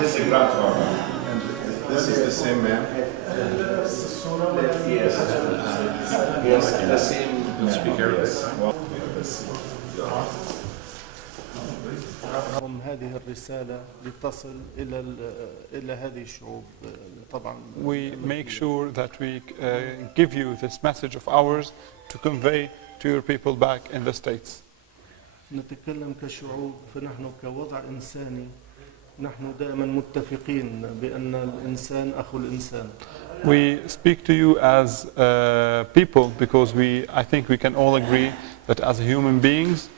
His grandfather. And this is the same man? Yes, the same. Speak Arabic. هذه الرسالة لتصل إلى هذه الشعوب طبعا. We make sure that we give you this message of ours to convey to your people back in the States. نتكلم كشعوب، فنحن كوضع إنساني نحن دائما متفقين بأن الإنسان أخو الإنسان. We speak to you as people because I think we can all agree that as human beings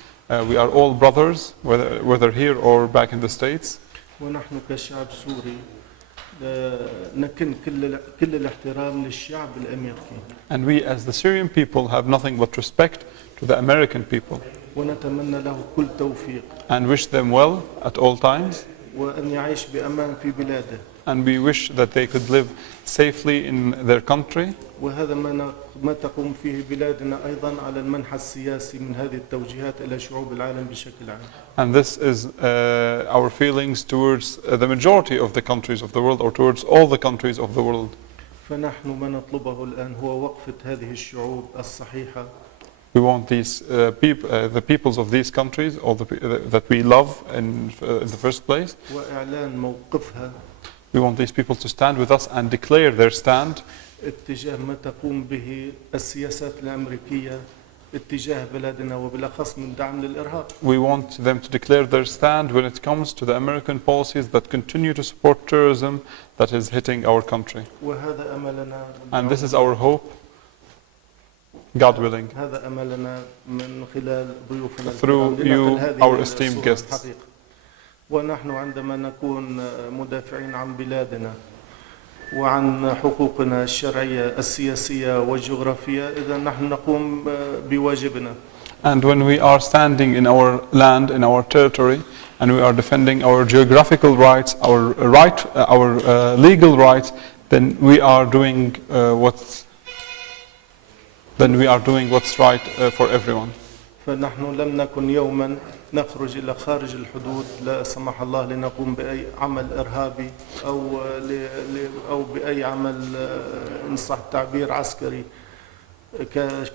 we are all brothers, whether here or back in the States. ونحن كشعب سوري نكن كل الاحترام للشعب الأمريكي. And we as the Syrian people have nothing but respect to the American people. ونتمنى له كل توفيق. And wish them well at all times. وأن يعيش بأمان في بلاده. And we wish that they could live safely in their country. وهذا ما تقوم فيه بلادنا أيضا على المنحى السياسي من هذه التوجيهات إلى شعوب العالم بشكل عام. And this is our feelings towards the majority of the countries of the world, or towards all the countries of the world. فنحن ما نطلبه الآن هو وقفة هذه الشعوب الصحيحة. We want the peoples of these countries, or that we love in the first place. وإعلان موقفها. We want these people to stand with us and declare their stand. اتجاه ما تقوم به السياسات الأمريكية اتجاه بلادنا وبالأخص من دعم للإرهاب. We want them to declare their stand when it comes to the American policies that continue to support terrorism that is hitting our country. وهذا أملنا. And this is our hope, God willing. هذا أملنا من خلال ضيوفنا. Through you, our esteemed guests. ونحن عندما نكون مدافعين عن بلادنا وعن حقوقنا الشرعية السياسية والجغرافية، إذا نحن نقوم بواجبنا. And when we are standing in our land, in our territory, and we are defending our geographical rights, our legal rights, then we are doing what's right for everyone. فنحن لم نكن يوما نخرج إلى خارج الحدود لا سمح الله لنقوم بأي عمل إرهابي أو بأي عمل إن صح التعبير عسكري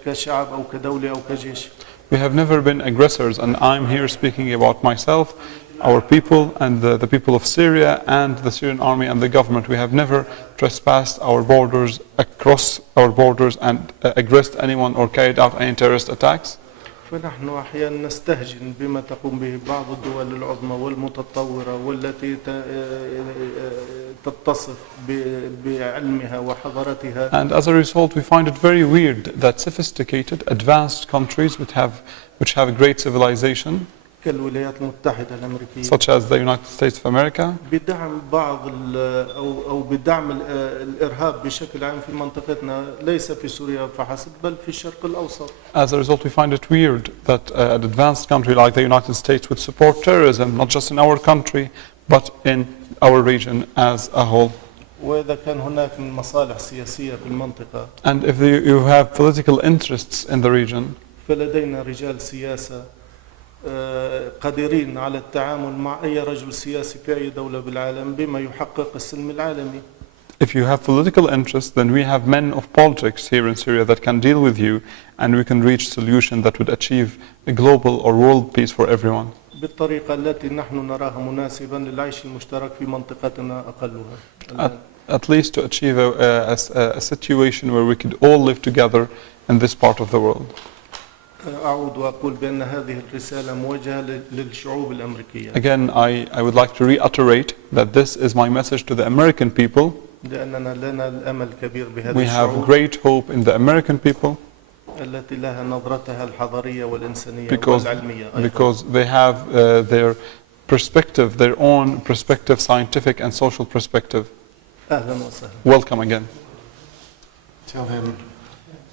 كشعب أو كدولة أو كجيش. We have never been aggressors, and I'm here speaking about myself, our people, and the people of Syria and the Syrian army and the government. We have never trespassed our borders, across our borders, and aggressed anyone or carried out any terrorist attacks. فنحن أحيانا نستهجن بما تقوم به بعض الدول العظمى والمتطورة والتي تتصف بعلمها وحضارتها. And as a result, we find it very weird that sophisticated, advanced countries which have a great civilization, كالولايات المتحدة الأمريكية, such as the United States of America, بدعم بعض أو بدعم الإرهاب بشكل عام في منطقتنا ليس في سوريا فحسب بل في الشرق الأوسط. As a result, we find it weird that an advanced country like the United States would support terrorism, not just in our country, but in our region as a whole. وإذا كان هناك مصالح سياسية في المنطقة. And if you have political interests in the region, فلدينا رجال سياسة قادرين على التعامل مع أي رجل سياسي في أي دولة بالعالم بما يحقق السلم العالمي. If you have political interests, then we have men of politics here in Syria that can deal with you, and we can reach solution that would achieve a global or world peace for everyone. بالطريقة التي نحن نراها مناسبا للعيش المشترك في منطقتنا أقلها. At least to achieve a situation where we could all live together in this part of the world. أعود وأقول بأن هذه الرسالة موجهة للشعوب الأمريكية. Again, I would like to reiterate that this is my message to the American people. لأننا لنا الأمل كبير بهذه We have الشعوب great hope in the American people التي لها نظرتها الحضارية والإنسانية والعلمية أيضا. because they have their perspective, their own perspective, scientific and social perspective. أهلا وسهلا. Welcome again. Tell him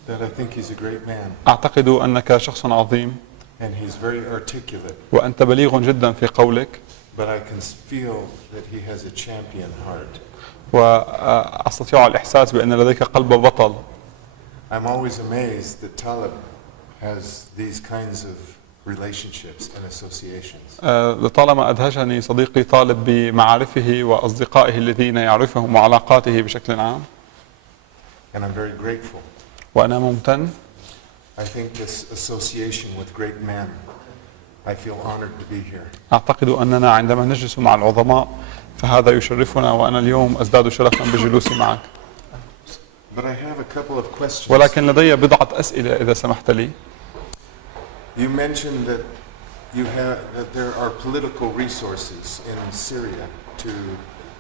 that I think he's a great man. أعتقد أنك شخص عظيم And he's very articulate. وأنت بليغ جدا في قولك. But I can feel that he has a champion heart. وأستطيع الإحساس بأن لديك قلب بطل. I'm always amazed that Talib has these kinds of relationships and associations. لطالما أدهشني صديقي طالب بمعارفه وأصدقائه الذين يعرفهم وعلاقاته بشكل عام، And I'm very grateful. وأنا ممتن. I think this association with great men, I feel honored to be here. أعتقد أننا عندما نجلس مع العظماء فهذا يشرفنا، وأنا اليوم أزداد شرفا بجلوسي معك. But I have a couple of questions. ولكن لدي بضعة أسئلة إذا سمحت لي. You mentioned that that there are political resources in Syria to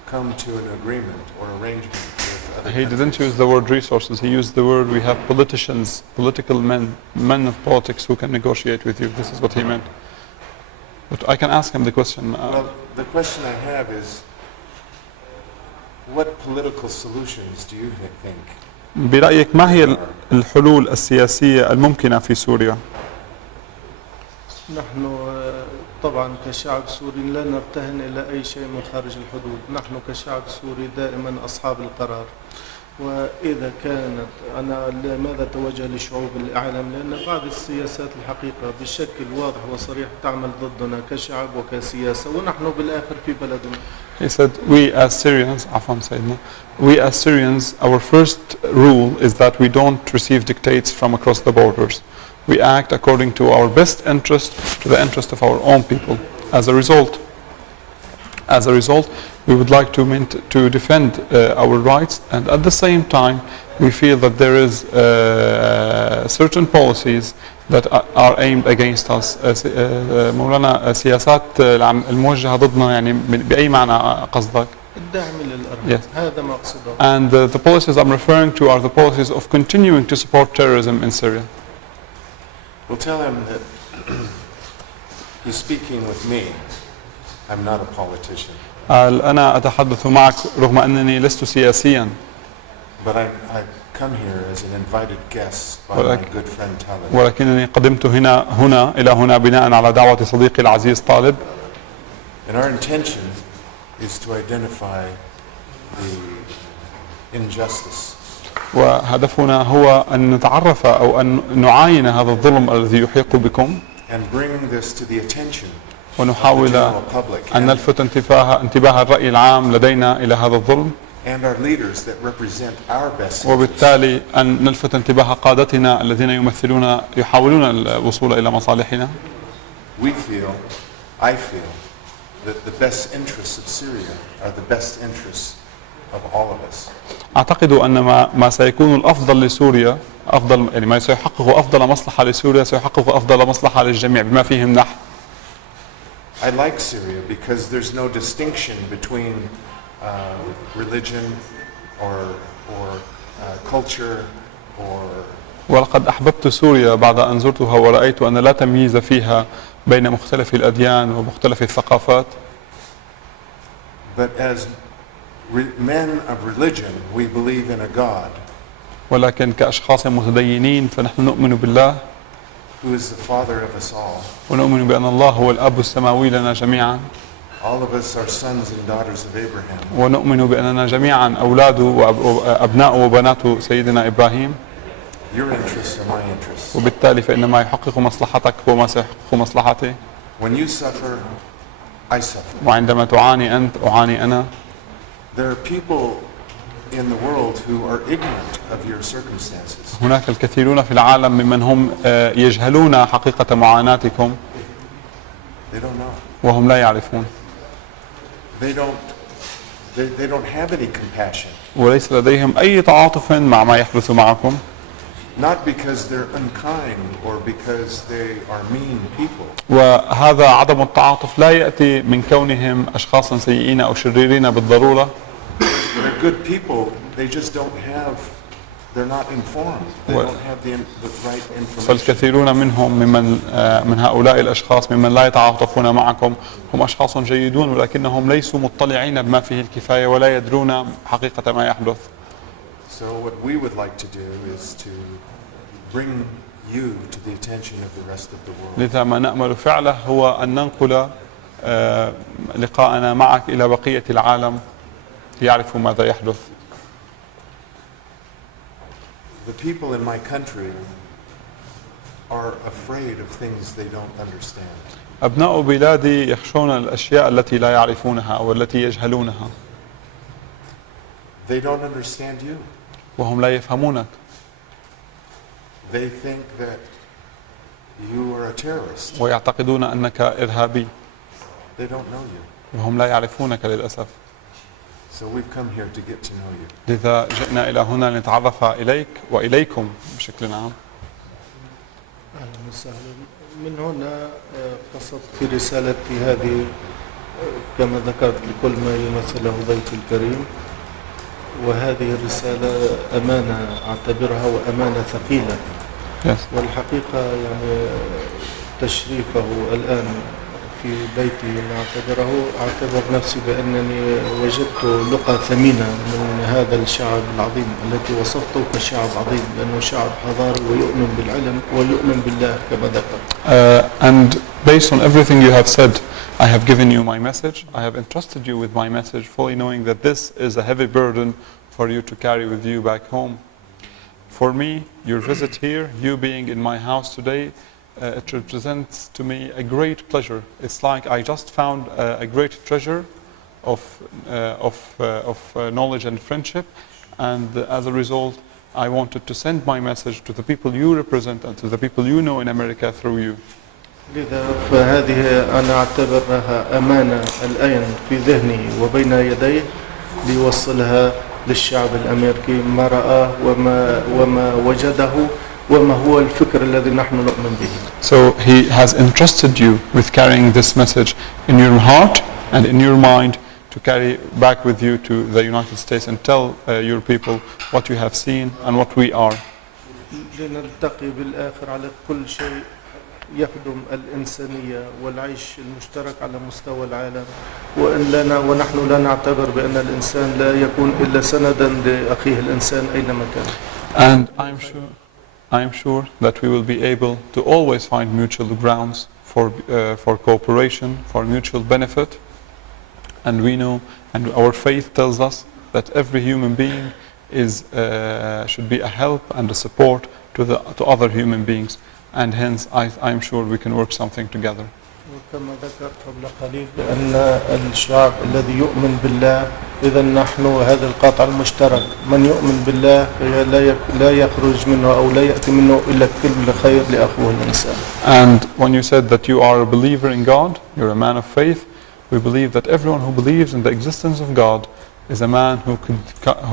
come to an agreement or arrangement with other He countries. didn't use the word resources, he used the word we have politicians, political men of politics who can negotiate with you. This is what he meant. But I can ask him the question. Well, the question I have is, what political solutions do you think? برأيك ما هي الحلول السياسية الممكنة في سوريا؟ نحن طبعا كشعب سوري لا نرتهن إلى أي شيء من خارج الحدود. نحن كشعب سوري دائما أصحاب القرار، وإذا كانت أنا لماذا توجه لشعوب العالم؟ لأن بعض السياسات الحقيقة بشكل واضح وصريح تعمل ضدنا كشعب وكسياسة، ونحن بالآخر في بلدنا. He said, we as Syrians, عفوا سيدنا, we as Syrians, our first rule is that we don't receive dictates from across the borders. We act according to our best interest, to the interest of our own people. As a result, we would like to defend our rights, and at the same time, we feel that there is certain policies that are aimed against us. مولانا سياسات الموجهة ضدنا يعني بأي معنى قصدك؟ الدعم للإرهاب. Yes. هذا ما أقصده. And the policies I'm referring to are the policies of continuing to support terrorism in Syria. Well, tell him that he's speaking with me. I'm not a politician. أنا أتحدث معك رغم أنني لست سياسيا. But I've come here as an invited guest by my good friend Talib. ولكنني قدمت إلى هنا بناء على دعوة صديقي العزيز طالب. And our intention is to identify the injustice. وهدفنا هو أن نتعرف أو أن نعاين هذا الظلم الذي يحيق بكم، And bring this to the attention ونحاول أن نلفت انتباه الرأي العام لدينا إلى هذا الظلم، and our leaders that represent our best interests. وبالتالي أن نلفت انتباه قادتنا الذين يحاولون الوصول إلى مصالحنا. I feel that the best interests of Syria are the best interests of all of us. أعتقد أن ما سيكون الأفضل لسوريا يعني ما سيحقق أفضل مصلحة لسوريا سيحقق أفضل مصلحة للجميع بما فيهم نحن. I like Syria because there's no distinction between religion or culture or. ولقد أحببت سوريا بعد أن زرتها ورأيت أن لا تمييز فيها بين مختلف الأديان ومختلف الثقافات. But as men of religion, we believe in a God. ولكن كأشخاص متدينين فنحن نؤمن بالله. Who is the father of us all. ونؤمن بأن الله هو الأب السماوي لنا جميعا. All of us are sons and daughters of Abraham. ونؤمن بأننا جميعا أولاد وأبناء وبنات سيدنا إبراهيم. Your interests are my interests. وبالتالي فإن ما يحقق مصلحتك هو ما سيحقق مصلحتي. When you suffer, I suffer. وعندما تعاني أنت أعاني أنا. There are people in the world who are ignorant of your circumstances. هناك الكثيرون في العالم ممن هم يجهلون حقيقة معاناتكم. They don't know. وهم لا يعرفون. They don't have any compassion. وليس لديهم أي تعاطف مع ما يحدث معكم. Not because they're unkind or because they are mean people. وهذا عدم التعاطف لا يأتي من كونهم أشخاصا سيئين أو شريرين بالضرورة. They're good people. They just don't have. They're not informed. They don't have the right information. فالكثيرون منهم من هؤلاء الأشخاص ممن لا يتعاطفون معكم هم أشخاص جيدون ولكنهم ليسوا مطلعين بما فيه الكفاية ولا يدرون حقيقة ما يحدث. So what we would like to do is to bring you to the attention of the rest of the world. لذا ما نأمل فعله هو أن ننقل لقاءنا معك إلى بقية العالم ليعرفوا ماذا يحدث. The people in my country are afraid of things they don't understand. أبناء بلادي يخشون الأشياء التي لا يعرفونها أو التي يجهلونها They don't understand you. وهم لا يفهمونك. They think that you are a terrorist. ويعتقدون أنك إرهابي They don't know you. وهم لا يعرفونك للأسف. So we've come here to get to know you. لذا جئنا إلى هنا لنتعرف إليك وإليكم بشكل عام. أهلا وسهلا. من هنا قصدت في رسالتي هذه كما ذكرت لكل ما يمثله ضيفي الكريم، وهذه الرسالة أمانة أعتبرها وأمانة ثقيلة. Yes. والحقيقة يعني تشريفه الآن في بيتي أعتبر نفسي بأنني وجدت لقى ثمينة من هذا الشعب العظيم الذي وصفته كشعب عظيم، لأنه شعب حضاري ويؤمن بالعلم ويؤمن بالله كما ذكر. And based on everything you have said, I have given you my message. I have entrusted you with my message, fully knowing that this is a heavy burden for you to carry with you back home. For me, your visit here, you being in my house today, it represents to me a great pleasure. It's like I just found a great treasure of knowledge and friendship, and as a result, I wanted to send my message to the people you represent and to the people you know in America through you. لذا فهذه أنا أعتبرها أمانة الآن في ذهني وبين يديه ليوصلها للشعب الأمريكي ما رآه وما وجده وما هو الفكر الذي نحن نؤمن به. So he has entrusted you with carrying this message in your heart and in your mind to carry back with you to the United States and tell your people what you have seen and what we are. لنلتقي بالآخر على كل شيء يخدم الإنسانية والعيش المشترك على مستوى العالم، ونحن لا نعتبر بأن الإنسان لا يكون إلا سندا لأخيه الإنسان أينما كان. And I'm sure that we will be able to always find mutual grounds for cooperation, for mutual benefit. And we know, and our faith tells us that every human being should be a help and a support to other human beings. And hence, I'm sure we can work something together. وكما ذكرت قبل قليل بأن الشعب الذي يؤمن بالله، إذا نحن هذا القطع المشترك، من يؤمن بالله لا يخرج منه أو لا يأتي منه إلا كل خير لأخوه الإنسان. And when you said that you are a believer in God, you're a man of faith, we believe that everyone who believes in the existence of God is a man who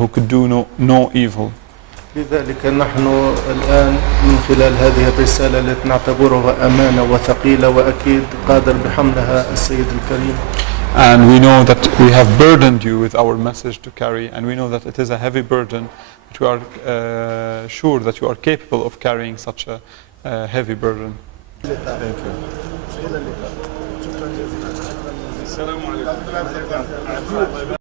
could do no evil. لذلك نحن الآن من خلال هذه الرسالة التي نعتبرها أمانة وثقيلة وأكيد قادر بحملها السيد الكريم. And we know that we have burdened you with our message to carry, and we know that it is a heavy burden, but we are sure that you are capable of carrying such a heavy burden. Thank you.